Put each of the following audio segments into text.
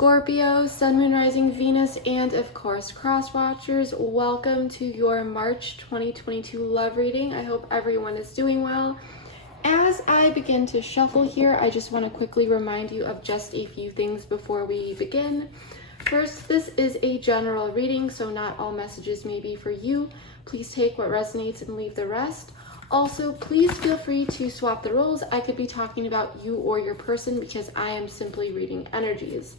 Scorpio, Sun, Moon, Rising, Venus, and of course cross watchers, welcome to your March 2022 love reading. I hope everyone is doing well. As I begin to shuffle here, I just want to quickly remind you of just a few things before we begin. First, this is a general reading, so not all messages may be for you. Please take what resonates and leave the rest. Also, please feel free to swap the roles. I could be talking about you or your person because I am simply reading energies.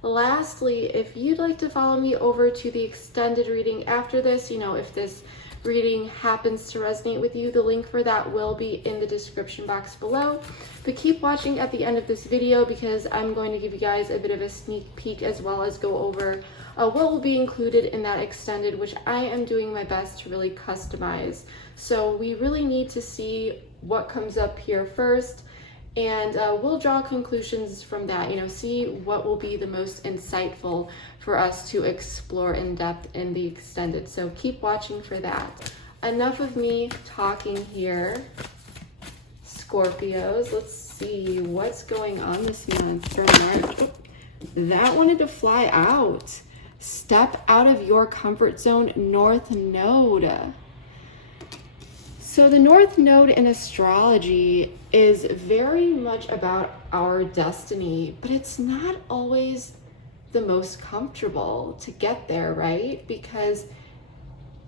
Lastly, if you'd like to follow me over to the extended reading after this, if this reading happens to resonate with you, the link for that will be in the description box below. But keep watching at the end of this video because I'm going to give you guys a bit of a sneak peek as well as go over what will be included in that extended, which I am doing my best to really customize. So we really need to see what comes up here first, and we'll draw conclusions from that, see what will be the most insightful for us to explore in depth in the extended. So keep watching for that. Enough of me talking here. Scorpios, let's see what's going on this month for March. Oh, that wanted to fly out. Step out of your comfort zone, North Node. So the North Node in astrology is very much about our destiny, but it's not always the most comfortable to get there, right? Because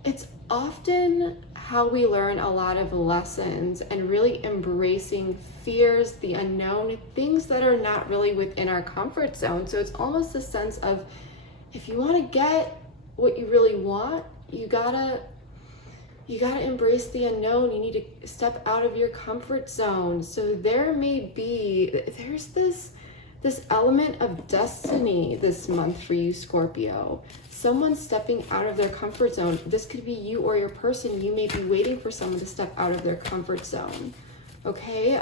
it's often how we learn a lot of lessons and really embracing fears, the unknown, things that are not really within our comfort zone. So it's almost a sense of, if you want to get what you really want, you gotta embrace the unknown. You need to step out of your comfort zone. So there's this element of destiny this month for you, Scorpio. Someone stepping out of their comfort zone. This could be you or your person. You may be waiting for someone to step out of their comfort zone. Okay,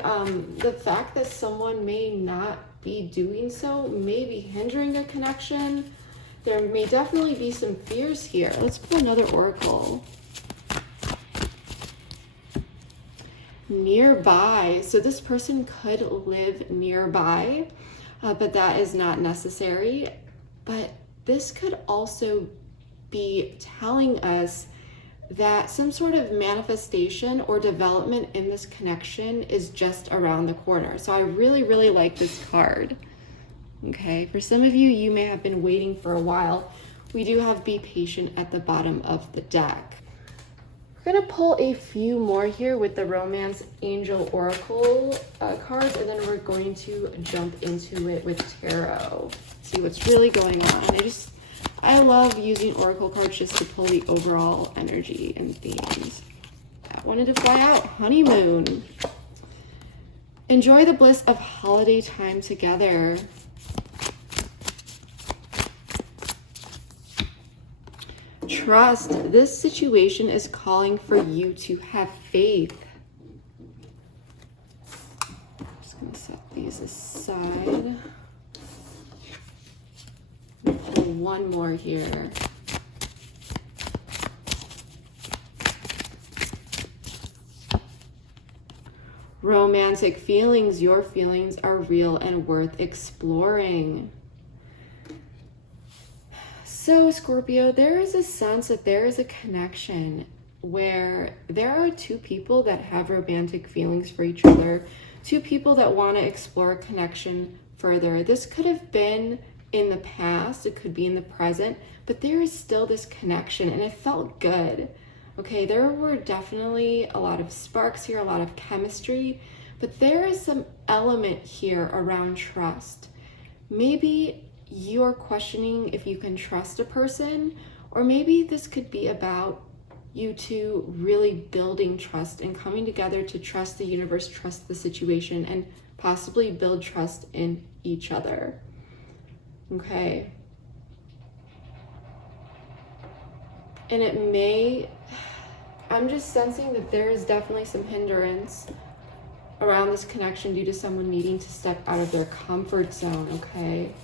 the fact that someone may not be doing so may be hindering a connection. There may definitely be some fears here. Let's pull another oracle. Nearby. So this person could live nearby, but that is not necessary. But this could also be telling us that some sort of manifestation or development in this connection is just around the corner. So I really, really like this card. Okay, for some of you, you may have been waiting for a while. We do have be patient at the bottom of the deck. We're gonna pull a few more here with the Romance Angel Oracle cards, and then we're going to jump into it with Tarot. See what's really going on. I love using Oracle cards just to pull the overall energy and themes. I wanted to fly out. Honeymoon. Enjoy the bliss of holiday time together. Trust. This situation is calling for you to have faith. I'm just going to set these aside. Pull one more here. Romantic feelings. Your feelings are real and worth exploring. So Scorpio, there is a sense that there is a connection where there are two people that have romantic feelings for each other, two people that want to explore a connection further. This could have been in the past, it could be in the present, but there is still this connection and it felt good. Okay, there were definitely a lot of sparks here, a lot of chemistry, but there is some element here around trust. Maybe you're questioning if you can trust a person, or maybe this could be about you two really building trust and coming together to trust the universe, trust the situation, and possibly build trust in each other. Okay. And I'm just sensing that there is definitely some hindrance around this connection due to someone needing to step out of their comfort zone, okay?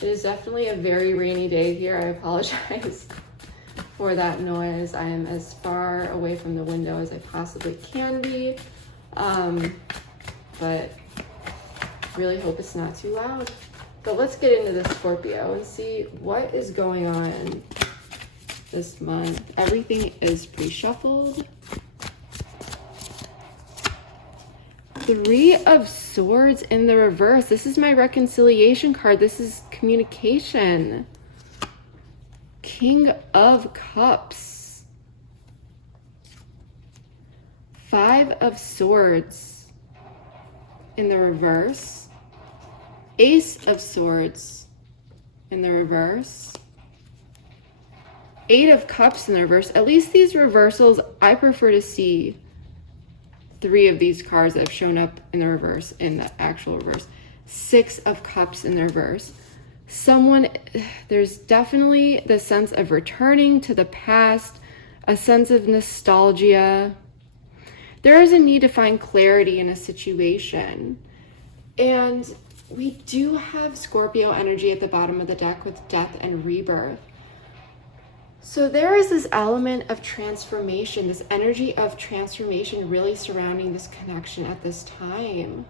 It is definitely a very rainy day here. I apologize for that noise. I am as far away from the window as I possibly can be. But really hope it's not too loud. But let's get into this Scorpio and see what is going on this month. Everything is pre-shuffled. 3 of Swords in the reverse. This is my reconciliation card. This is communication. King of Cups. 5 of Swords in the reverse. Ace of Swords in the reverse. 8 of Cups in the reverse. At least these reversals, I prefer to see 3 of these cards that have shown up in the reverse, in the actual reverse. 6 of Cups in the reverse. There's definitely the sense of returning to the past, a sense of nostalgia. There is a need to find clarity in a situation. And we do have Scorpio energy at the bottom of the deck with death and rebirth. So there is this element of transformation, this energy of transformation really surrounding this connection at this time.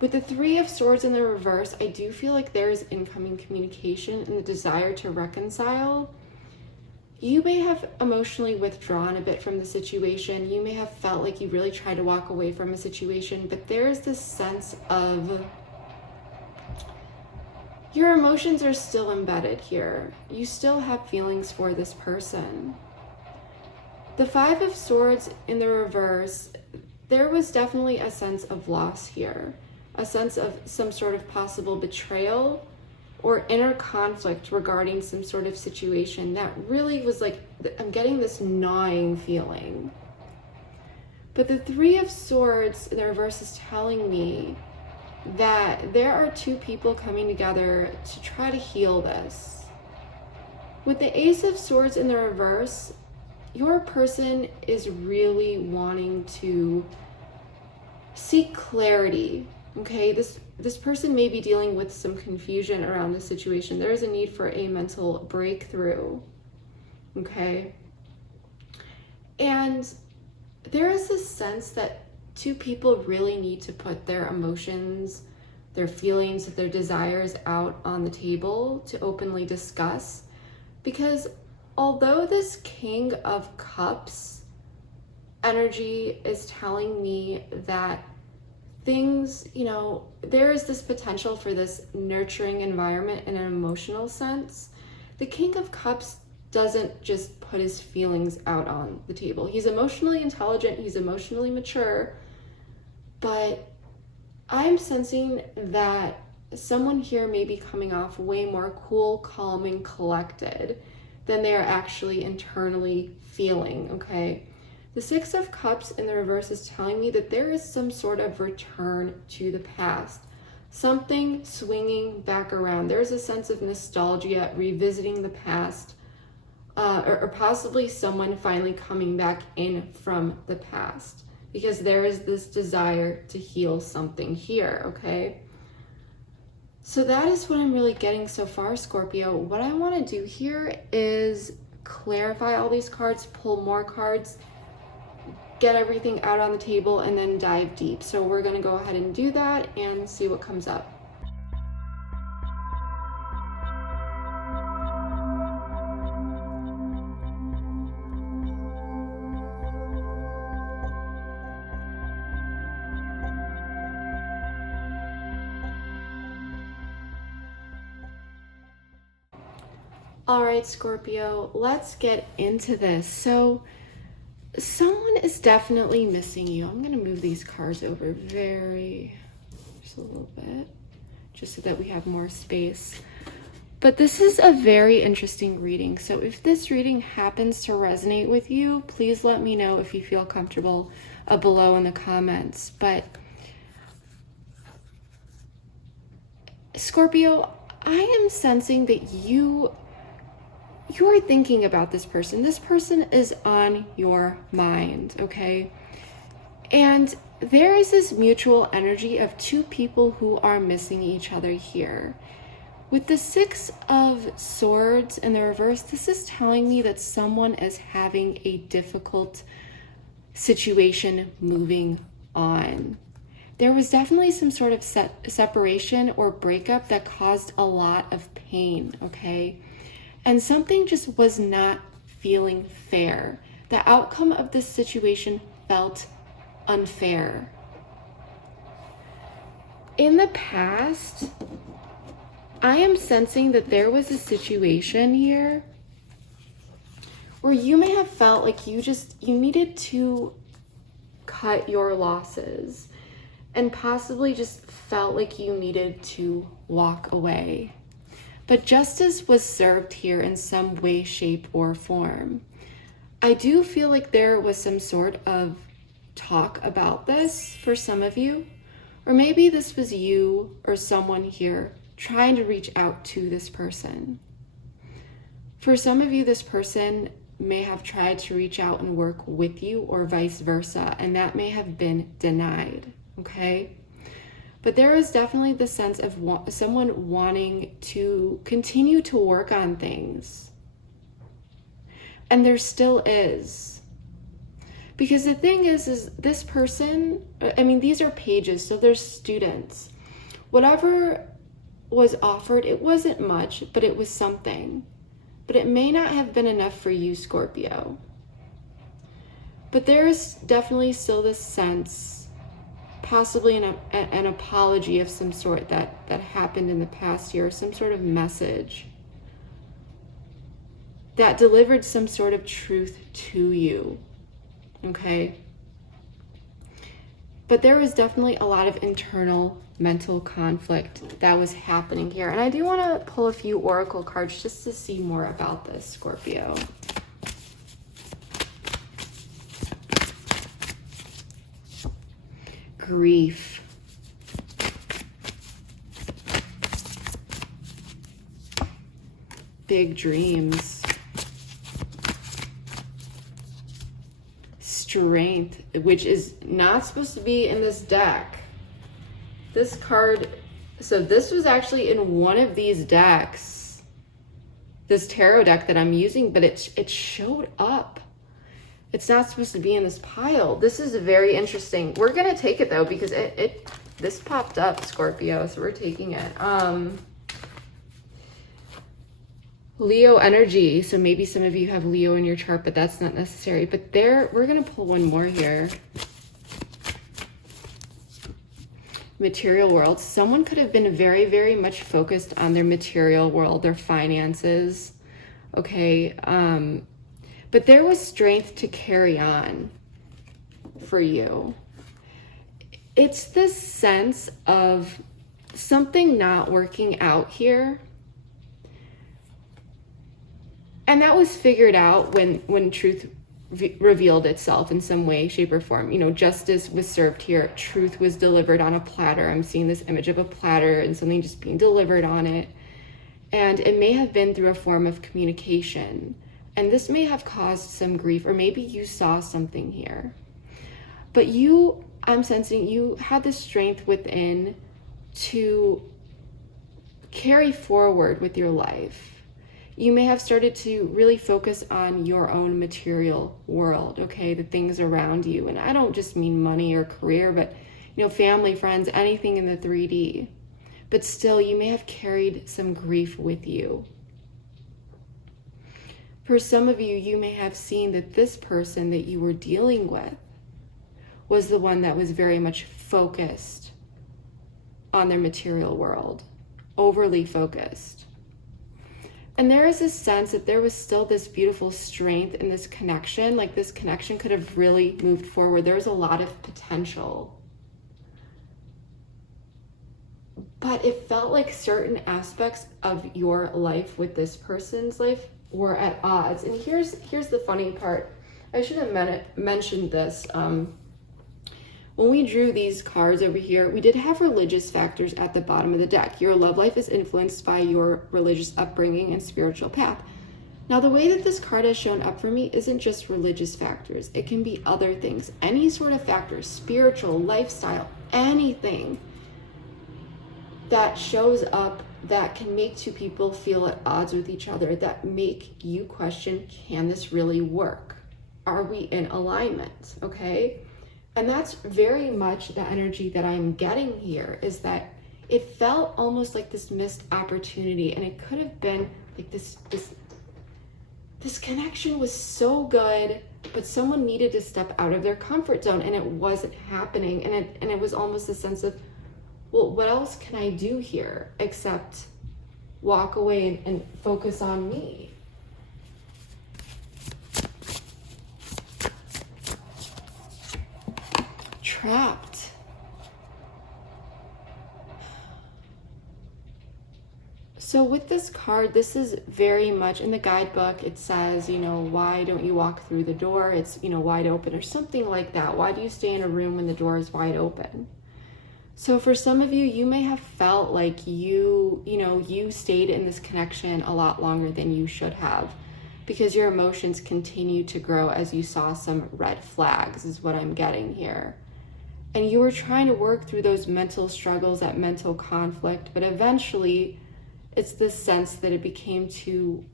With the 3 of Swords in the reverse, I do feel like there is incoming communication and the desire to reconcile. You may have emotionally withdrawn a bit from the situation. You may have felt like you really tried to walk away from a situation, but there is this sense of your emotions are still embedded here. You still have feelings for this person. The 5 of Swords in the reverse, there was definitely a sense of loss here, a sense of some sort of possible betrayal or inner conflict regarding some sort of situation that really was like, I'm getting this gnawing feeling. But the 3 of Swords in the reverse is telling me that there are 2 people coming together to try to heal this. With the Ace of Swords in the reverse, your person is really wanting to seek clarity, okay? This person may be dealing with some confusion around the situation. There is a need for a mental breakthrough, okay? And there is this sense that 2 people really need to put their emotions, their feelings, their desires out on the table to openly discuss. Because although this King of Cups energy is telling me that things, there is this potential for this nurturing environment in an emotional sense, the King of Cups doesn't just put his feelings out on the table. He's emotionally intelligent, he's emotionally mature, but I'm sensing that someone here may be coming off way more cool, calm, and collected than they are actually internally feeling, okay? The 6 of Cups in the reverse is telling me that there is some sort of return to the past, something swinging back around. There's a sense of nostalgia, revisiting the past, or possibly someone finally coming back in from the past, because there is this desire to heal something here, okay? So that is what I'm really getting so far, Scorpio. What I want to do here is clarify all these cards, pull more cards, get everything out on the table, and then dive deep. So we're going to go ahead and do that and see what comes up. All right, Scorpio, let's get into this. So someone is definitely missing you. I'm going to move these cards over just a little bit, just so that we have more space. But this is a very interesting reading. So if this reading happens to resonate with you, please let me know if you feel comfortable below in the comments. But Scorpio, I am sensing that you are thinking about this person. This person is on your mind, okay? And there is this mutual energy of 2 people who are missing each other here. With the 6 of Swords in the reverse, this is telling me that someone is having a difficult situation moving on. there was definitely some sort of separation or breakup that caused a lot of pain, okay? And something just was not feeling fair. The outcome of this situation felt unfair. In the past, I am sensing that there was a situation here where you may have felt like you needed to cut your losses and possibly just felt like you needed to walk away. But justice was served here in some way, shape, or form. I do feel like there was some sort of talk about this for some of you, or maybe this was you or someone here trying to reach out to this person. For some of you, this person may have tried to reach out and work with you or vice versa, and that may have been denied, okay? But there is definitely the sense of someone wanting to continue to work on things. And there still is. Because the thing is this person, I mean, these are pages, so they're students. Whatever was offered, it wasn't much, but it was something. But it may not have been enough for you, Scorpio. But there is definitely still this sense, possibly an apology of some sort that happened in the past year, some sort of message that delivered some sort of truth to you, okay? But there was definitely a lot of internal mental conflict that was happening here. And I do want to pull a few oracle cards just to see more about this, Scorpio. Grief. Big dreams. Strength, which is not supposed to be in this deck. This card, so this was actually in one of these decks, this tarot deck that I'm using, but it showed up. It's not supposed to be in this pile. This is very interesting. We're gonna take it though, because this popped up, Scorpio, so we're taking it. Leo energy, so maybe some of you have Leo in your chart, but that's not necessary. But we're gonna pull one more here. Material world. Someone could have been very, very much focused on their material world, their finances, okay? But there was strength to carry on for you. It's this sense of something not working out here. And that was figured out when truth revealed itself in some way, shape, or form. You know, justice was served here. Truth was delivered on a platter. I'm seeing this image of a platter and something just being delivered on it. And it may have been through a form of communication. And this may have caused some grief, or maybe you saw something here. But I'm sensing you had the strength within to carry forward with your life. You may have started to really focus on your own material world, okay? The things around you. And I don't just mean money or career, but, you know, family, friends, anything in the 3D. But still, you may have carried some grief with you. For some of you, you may have seen that this person that you were dealing with was the one that was very much focused on their material world, overly focused. And there is a sense that there was still this beautiful strength in this connection, like this connection could have really moved forward. There was a lot of potential. But it felt like certain aspects of your life with this person's life were at odds. And here's the funny part. I should have mentioned this. When we drew these cards over here, we did have religious factors at the bottom of the deck. Your love life is influenced by your religious upbringing and spiritual path. Now, the way that this card has shown up for me isn't just religious factors. It can be other things, any sort of factors, spiritual, lifestyle, anything that shows up that can make two people feel at odds with each other, that make you question, can this really work? Are we in alignment, okay? And that's very much the energy that I'm getting here, is that it felt almost like this missed opportunity, and it could have been like this connection was so good, but someone needed to step out of their comfort zone and it wasn't happening. And it was almost a sense of, well, what else can I do here except walk away and focus on me? Trapped. So with this card, this is very much in the guidebook. It says, you know, why don't you walk through the door? It's, you know, wide open or something like that. Why do you stay in a room when the door is wide open? So for some of you, you may have felt like you stayed in this connection a lot longer than you should have, because your emotions continue to grow as you saw some red flags, is what I'm getting here. And you were trying to work through those mental struggles, that mental conflict, but eventually it's this sense that it became too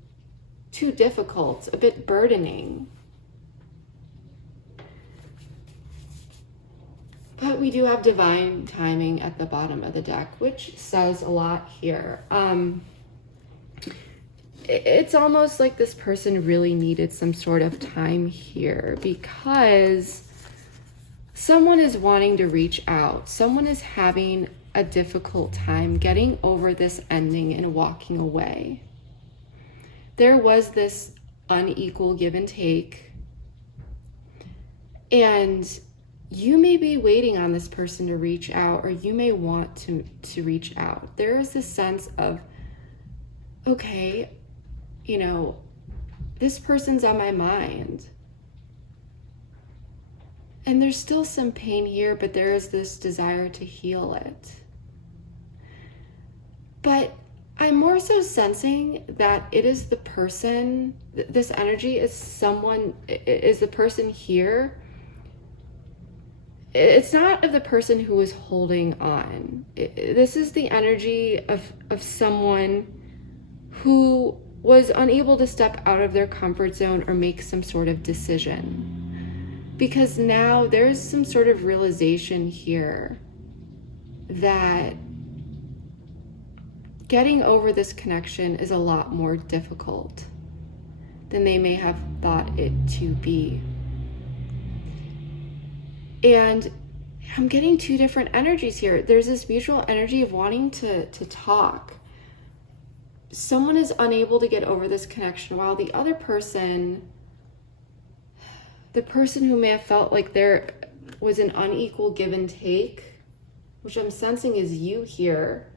difficult, a bit burdening. But we do have divine timing at the bottom of the deck, which says a lot here. It's almost like this person really needed some sort of time here, because someone is wanting to reach out. Someone is having a difficult time getting over this ending and walking away. There was this unequal give and take, and you may be waiting on this person to reach out, or you may want to reach out. There is this sense of, okay, you know, this person's on my mind. And there's still some pain here, but there is this desire to heal it. But I'm more so sensing that it is the person, this energy is the person here. It's not of the person who is holding on. This is the energy of someone who was unable to step out of their comfort zone or make some sort of decision. Because now there's some sort of realization here that getting over this connection is a lot more difficult than they may have thought it to be. And I'm getting two different energies here. There's this mutual energy of wanting to talk. Someone is unable to get over this connection, while the other person, the person who may have felt like there was an unequal give and take, which I'm sensing is you here.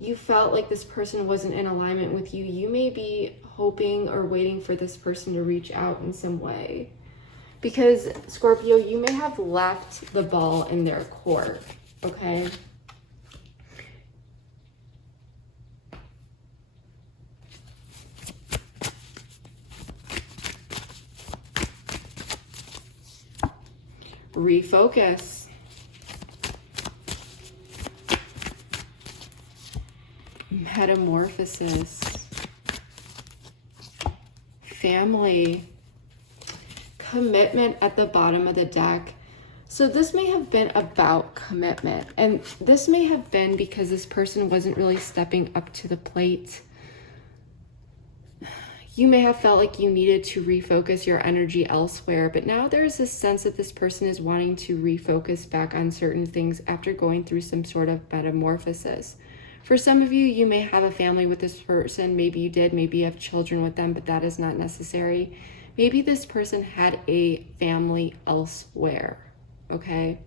You felt like this person wasn't in alignment with you. You may be hoping or waiting for this person to reach out in some way. Because, Scorpio, you may have left the ball in their court, okay? Refocus. Metamorphosis. Family. Commitment at the bottom of the deck. So this may have been about commitment, and this may have been because this person wasn't really stepping up to the plate. You may have felt like you needed to refocus your energy elsewhere, but now there's this sense that this person is wanting to refocus back on certain things after going through some sort of metamorphosis. For some of you, you may have a family with this person. Maybe you did, maybe you have children with them, but that is not necessary. Maybe this person had a family elsewhere, okay?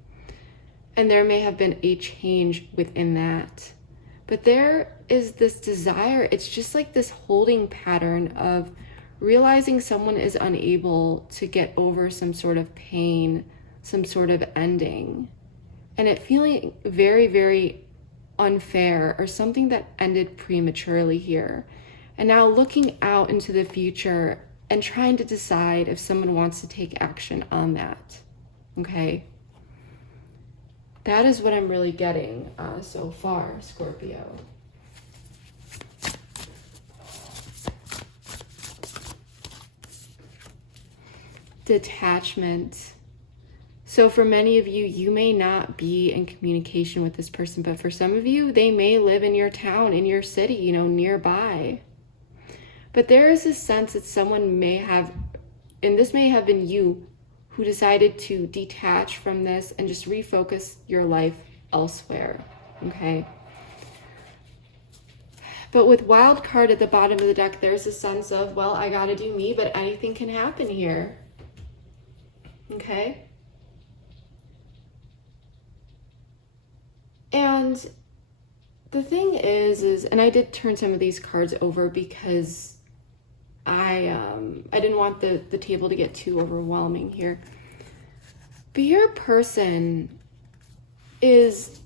And there may have been a change within that. But there is this desire, it's just like this holding pattern of realizing someone is unable to get over some sort of pain, some sort of ending, and it feeling very, very unfair, or something that ended prematurely here. And now looking out into the future and trying to decide if someone wants to take action on that, okay? That is what I'm really getting so far, Scorpio. Detachment. So for many of you, you may not be in communication with this person, but for some of you, they may live in your town, in your city, you know, nearby. But there is a sense that someone may have, and this may have been you, who decided to detach from this and just refocus your life elsewhere, okay? But with wild card at the bottom of the deck, there's a sense of, well, I gotta do me, but anything can happen here, okay? And the thing is, and I did turn some of these cards over because I didn't want the table to get too overwhelming here. But your person is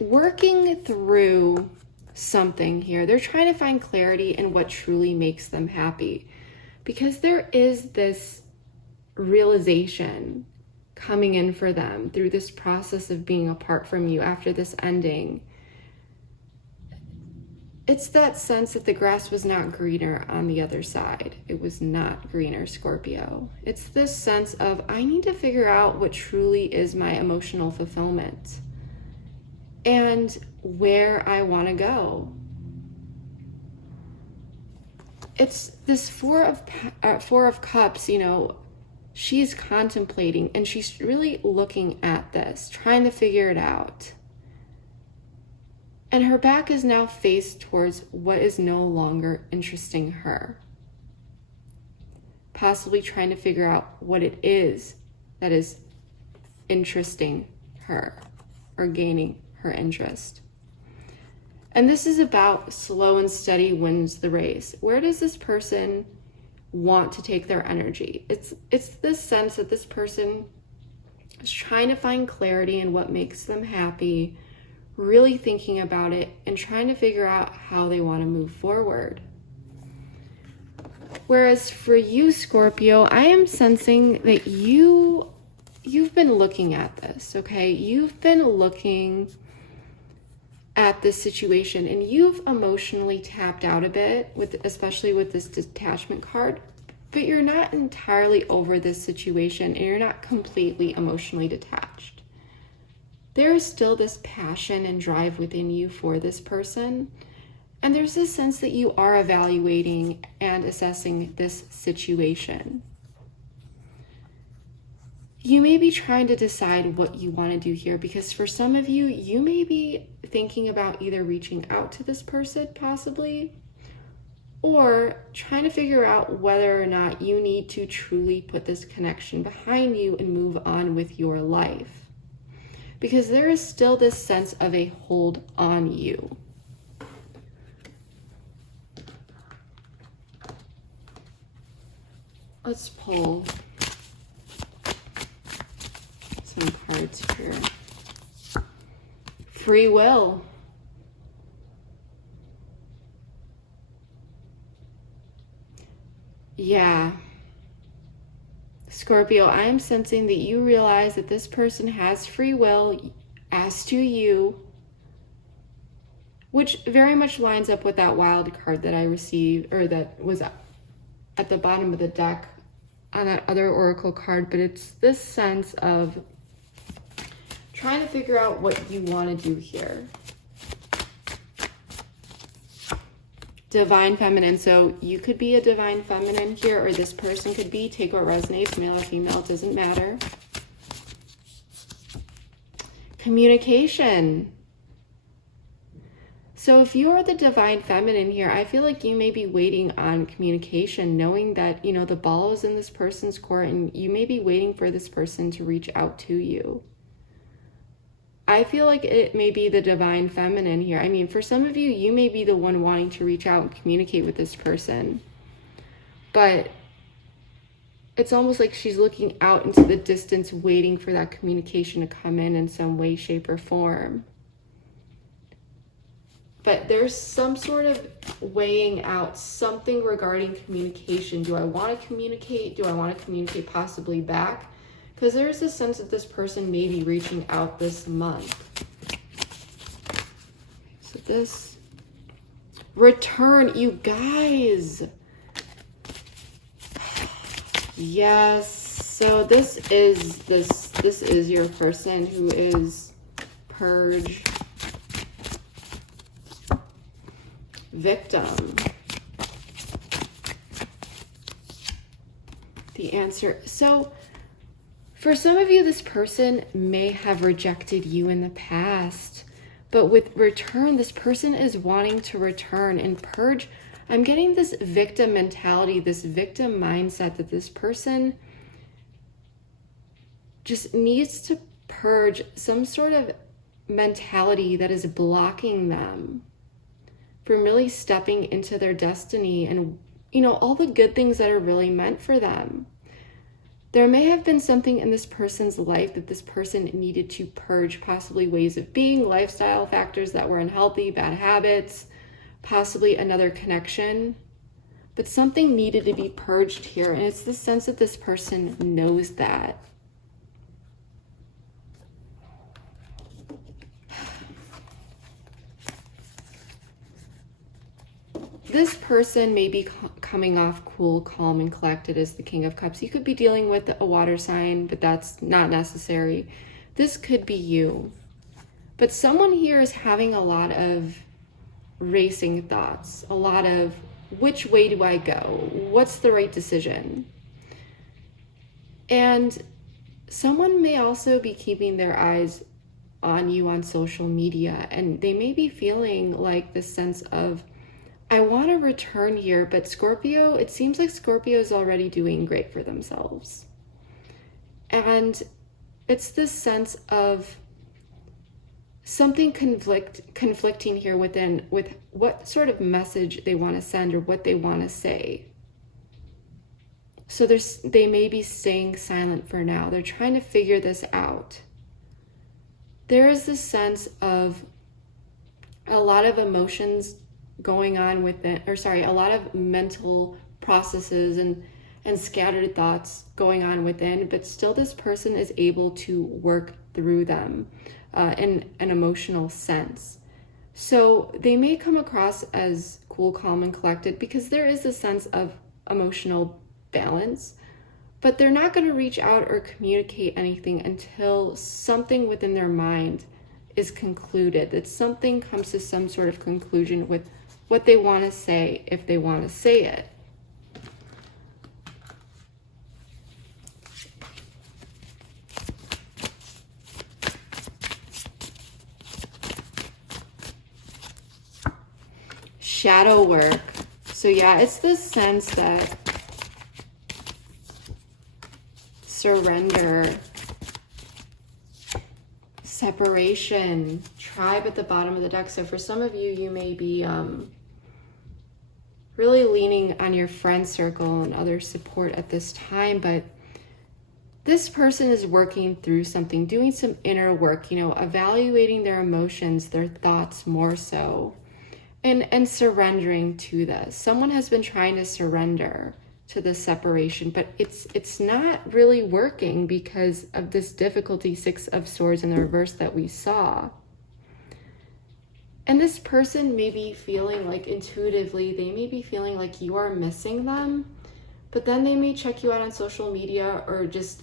working through something here. They're trying to find clarity in what truly makes them happy, because there is this realization coming in for them through this process of being apart from you after this ending. It's that sense that the grass was not greener on the other side. It was not greener, Scorpio. It's this sense of, I need to figure out what truly is my emotional fulfillment and where I want to go. It's this Four of Cups, you know, she's contemplating and she's really looking at this, trying to figure it out. And her back is now faced towards what is no longer interesting her. Possibly trying to figure out what it is that is interesting her or gaining her interest. And this is about slow and steady wins the race. Where does this person want to take their energy? It's this sense that this person is trying to find clarity in what makes them happy, really thinking about it and trying to figure out how they want to move forward. Whereas for you, Scorpio, I am sensing that you've been looking at this, okay? You've been looking at this situation and you've emotionally tapped out a bit, especially with this detachment card, but you're not entirely over this situation and you're not completely emotionally detached. There is still this passion and drive within you for this person. And there's this sense that you are evaluating and assessing this situation. You may be trying to decide what you want to do here, because for some of you, you may be thinking about either reaching out to this person possibly, or trying to figure out whether or not you need to truly put this connection behind you and move on with your life. Because there is still this sense of a hold on you. Let's pull some cards here. Free will. Yeah. Scorpio, I am sensing that you realize that this person has free will, as to you, which very much lines up with that wild card that I received, or that was at the bottom of the deck on that other oracle card. But it's this sense of trying to figure out what you want to do here. Divine feminine. So you could be a divine feminine here, or this person could be. Take what resonates, male or female, it doesn't matter. Communication. So if you are the divine feminine here, I feel like you may be waiting on communication, knowing that, you know, the ball is in this person's court and you may be waiting for this person to reach out to you. I feel like it may be the divine feminine here. I mean, for some of you, you may be the one wanting to reach out and communicate with this person. But it's almost like she's looking out into the distance, waiting for that communication to come in some way, shape, or form. But there's some sort of weighing out something regarding communication. Do I want to communicate? Do I want to communicate possibly back? Because there's a sense that this person may be reaching out this month. So this return, you guys. Yes. So this is your person who is purge, victim. The answer. So for some of you, this person may have rejected you in the past, but with return, this person is wanting to return and purge. I'm getting this victim mentality, this victim mindset that this person just needs to purge some sort of mentality that is blocking them from really stepping into their destiny and, you know, all the good things that are really meant for them. There may have been something in this person's life that this person needed to purge, possibly ways of being, lifestyle factors that were unhealthy, bad habits, possibly another connection. But something needed to be purged here, and it's the sense that this person knows that. This person may be coming off cool, calm, and collected as the King of Cups. You could be dealing with a water sign, but that's not necessary. This could be you. But someone here is having a lot of racing thoughts, a lot of which way do I go? What's the right decision? And someone may also be keeping their eyes on you on social media, and they may be feeling like this sense of, I want to return here, but Scorpio, it seems like Scorpio is already doing great for themselves. And it's this sense of something conflicting here within with what sort of message they want to send or what they want to say. So they may be staying silent for now. They're trying to figure this out. There is this sense of a lot of emotions going on within, a lot of mental processes and scattered thoughts going on within, but still this person is able to work through them in an emotional sense. So they may come across as cool, calm, and collected because there is a sense of emotional balance, but they're not going to reach out or communicate anything until something within their mind is concluded, that something comes to some sort of conclusion with what they want to say, if they want to say it. Shadow work. So yeah, it's this sense that surrender, separation, tribe at the bottom of the deck. So for some of you, you may be really leaning on your friend circle and other support at this time, but this person is working through something, doing some inner work, you know, evaluating their emotions, their thoughts more so, and surrendering to this. Someone has been trying to surrender to the separation, but it's not really working because of this difficulty, Six of Swords in the reverse that we saw. And this person may be feeling like intuitively, they may be feeling like you are missing them, but then they may check you out on social media or just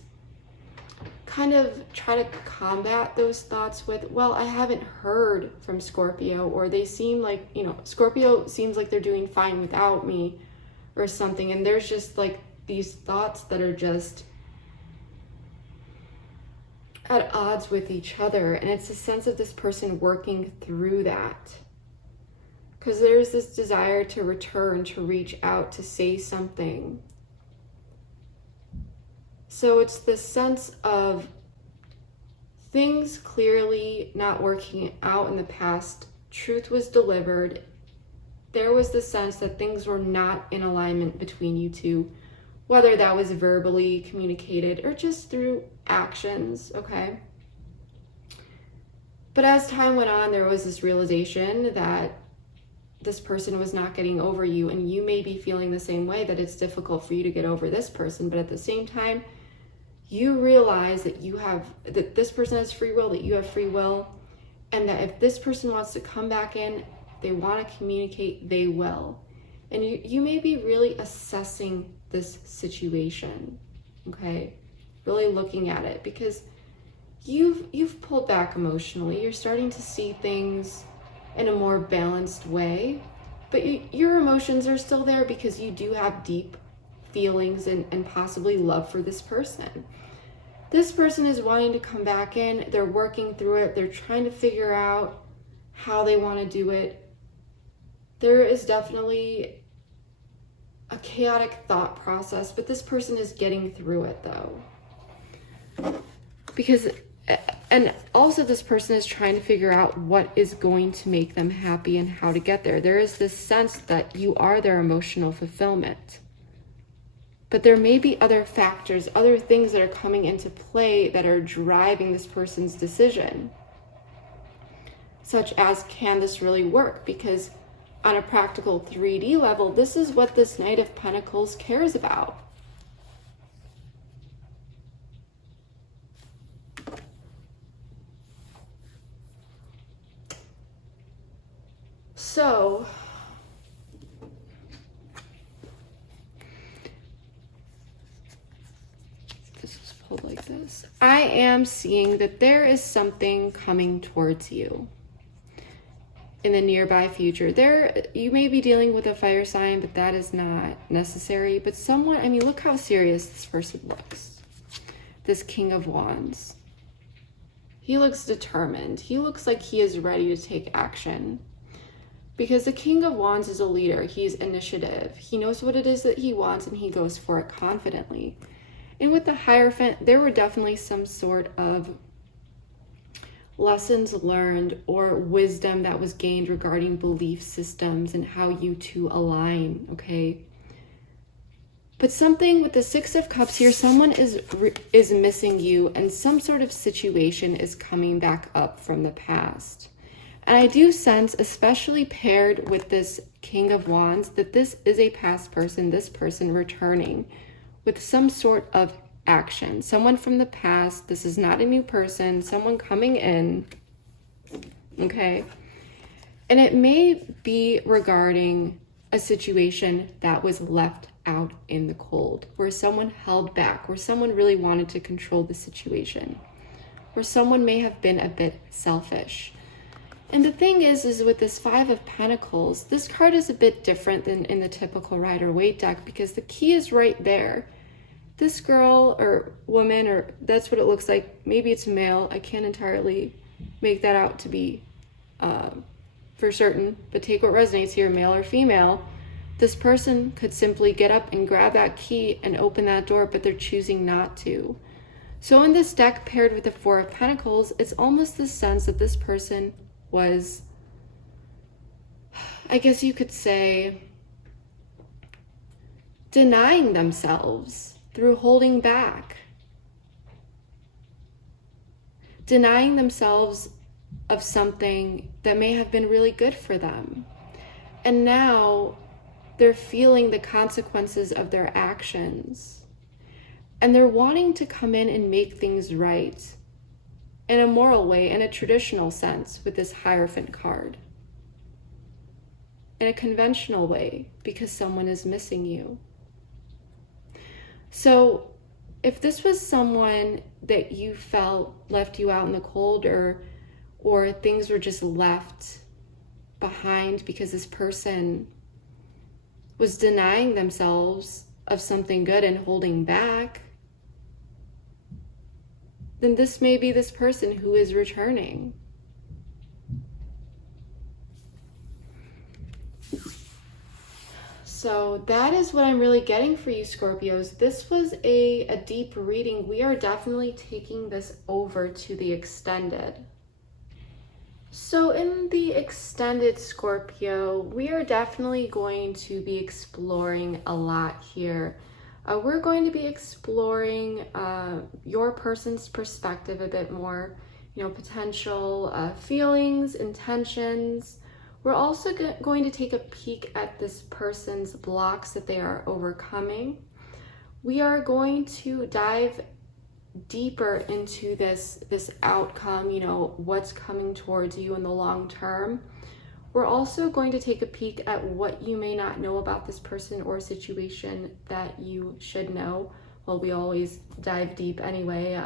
kind of try to combat those thoughts with, well, I haven't heard from Scorpio, or they seem like, you know, Scorpio seems like they're doing fine without me or something. And there's just like these thoughts that are just at odds with each other, and it's a sense of this person working through that because there's this desire to return, to reach out, to say something. So it's this sense of things clearly not working out in the past. Truth was delivered. There was the sense that things were not in alignment between you two, whether that was verbally communicated or just through actions, okay? But as time went on, there was this realization that this person was not getting over you, and you may be feeling the same way, that it's difficult for you to get over this person, but at the same time, you realize that that this person has free will, that you have free will, and that if this person wants to come back in, they want to communicate, they will. And you may be really assessing this situation, okay? really looking at it, because you've pulled back emotionally. You're starting to see things in a more balanced way, but your emotions are still there because you do have deep feelings and possibly love for this person. This person is wanting to come back in. They're working through it. They're trying to figure out how they want to do it. There is definitely a chaotic thought process, but this person is getting through it though. Because, and also this person is trying to figure out what is going to make them happy and how to get there. There is this sense that you are their emotional fulfillment. But there may be other factors, other things that are coming into play that are driving this person's decision. Such as, can this really work? Because on a practical 3D level, this is what this Knight of Pentacles cares about. So, this was pulled like this. I am seeing that there is something coming towards you in the nearby future. You may be dealing with a fire sign, but that is not necessary. But someone, I mean, look how serious this person looks. This King of Wands. He looks determined. He looks like he is ready to take action. Because the King of Wands is a leader. He's initiative. He knows what it is that he wants and he goes for it confidently. And with the Hierophant, there were definitely some sort of lessons learned or wisdom that was gained regarding belief systems and how you two align, okay? But something with the Six of Cups here, someone is missing you and some sort of situation is coming back up from the past. And I do sense, especially paired with this King of Wands, that this is a past person, this person returning with some sort of action. Someone from the past. This is not a new person. Someone coming in. Okay? And it may be regarding a situation that was left out in the cold, where someone held back, where someone really wanted to control the situation, where someone may have been a bit selfish. And the thing is with this Five of Pentacles, this card is a bit different than in the typical Rider-Waite deck because the key is right there. This girl or woman, or that's what it looks like. Maybe it's a male. I can't entirely make that out to be for certain, but take what resonates here, male or female. This person could simply get up and grab that key and open that door, but they're choosing not to. So in this deck paired with the Four of Pentacles, it's almost the sense that this person was, I guess you could say, denying themselves through holding back. Denying themselves of something that may have been really good for them. And now they're feeling the consequences of their actions. And they're wanting to come in and make things right in a moral way, in a traditional sense, with this Hierophant card. In a conventional way, because someone is missing you. So if this was someone that you felt left you out in the cold, or things were just left behind because this person was denying themselves of something good and holding back, then this may be this person who is returning. So that is what I'm really getting for you, Scorpios. This was a deep reading. We are definitely taking this over to the extended. So in the extended, Scorpio, we are definitely going to be exploring a lot here. We're going to be exploring your person's perspective a bit more, potential feelings, intentions. We're also going to take a peek at this person's blocks that they are overcoming. We are going to dive deeper into this outcome, what's coming towards you in the long term. We're also going to take a peek at what you may not know about this person or situation that you should know. well, we always dive deep anyway.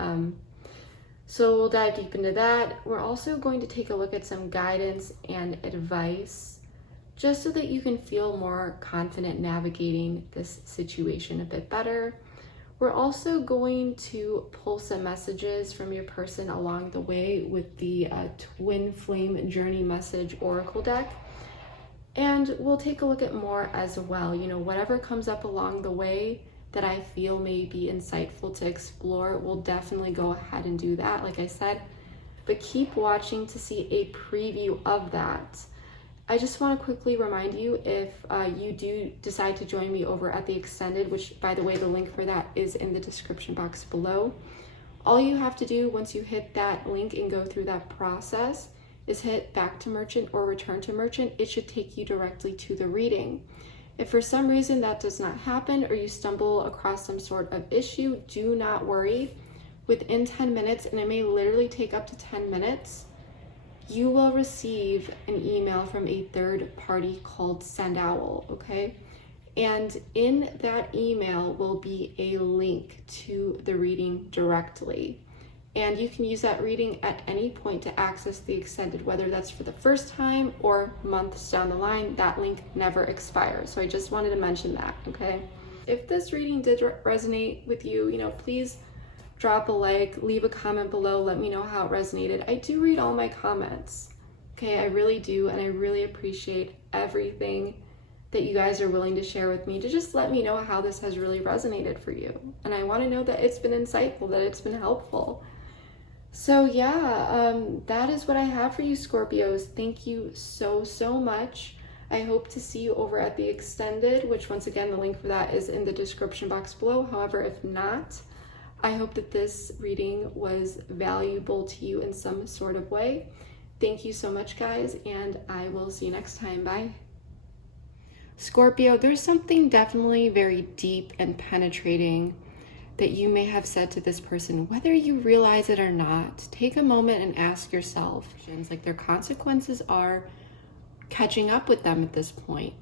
So we'll dive deep into that. We're also going to take a look at some guidance and advice, just so that you can feel more confident navigating this situation a bit better. We're also going to pull some messages from your person along the way with the Twin Flame Journey Message Oracle deck. And we'll take a look at more as well. You know, whatever comes up along the way that I feel may be insightful to explore, we'll definitely go ahead and do that, like I said. But keep watching to see a preview of that. I just want to quickly remind you, if you do decide to join me over at the Extended, which by the way, the link for that is in the description box below. All you have to do once you hit that link and go through that process is hit back to merchant or return to merchant. It should take you directly to the reading. If for some reason that does not happen, or you stumble across some sort of issue, do not worry. Within 10 minutes, and it may literally take up to 10 minutes, you will receive an email from a third party called Send Owl, okay? And in that email will be a link to the reading directly. And you can use that reading at any point to access the Extended, whether that's for the first time or months down the line. That link never expires. So I just wanted to mention that, okay? If this reading did resonate with you, you know, please drop a like, leave a comment below, let me know how it resonated. I do read all my comments, okay? I really do, and I really appreciate everything that you guys are willing to share with me to just let me know how this has really resonated for you. And I want to know that it's been insightful, that it's been helpful. So yeah, that is what I have for you, Scorpios. Thank you so much. I hope to see you over at the Extended, which once again, the link for that is in the description box below. However, if not, I hope that this reading was valuable to you in some sort of way. Thank you so much, guys, and I will see you next time. Bye. Scorpio, there's something definitely very deep and penetrating that you may have said to this person, whether you realize it or not. Take a moment and ask yourself, like, their consequences are catching up with them at this point.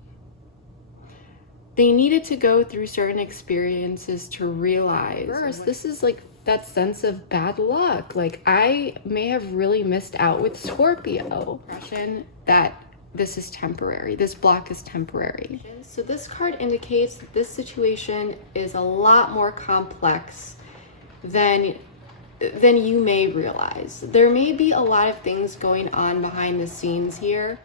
They needed to go through certain experiences to realize. First, this is like that sense of bad luck. Like, I may have really missed out with Scorpio. That this is temporary. This block is temporary. So this card indicates that this situation is a lot more complex than you may realize. There may be a lot of things going on behind the scenes here